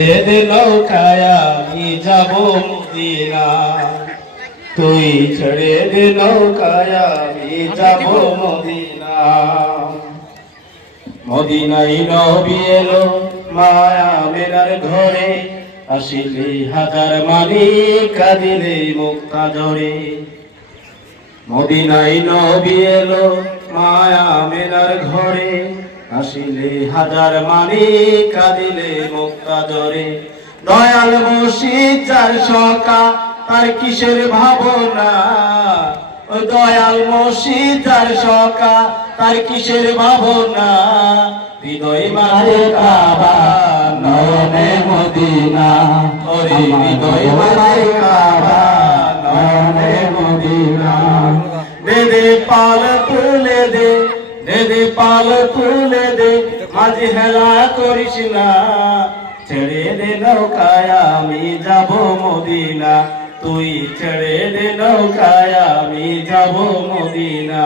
দে নৌকায় আমি যাব মদিনা তুই ছেড়ে দে নৌকায় আমি যাব মদিনা মদিনাই নবী এলো মায়া মেলার ঘরে, আসিলে হাজার মানি কাঁদিলে মুক্তা জরে মদিনাই নবী এলো মায়া মেলার ঘরে আসিলে হাজার মানি, কাঁদিলে মুক্তা জরে দয়াল মসজিদ যার সকা তার কিসের ভাবনা? দয়াল মসজিদ যার সকা তার কিসের ভাবনা? হৃদয় মাঝে কাবা, নয়নে মদিনা। ওরে হৃদয় মাঝে কাবা, নয়নে মদিনা। দে পাল তুলে দে দে দে পাল তুলে দে মাঝে হেলা করিস না। ছেড়ে দে নৌকায় আমি যাব মদিনা, তুই ছেড়ে দে নৌকায় আমি যাব মদিনা।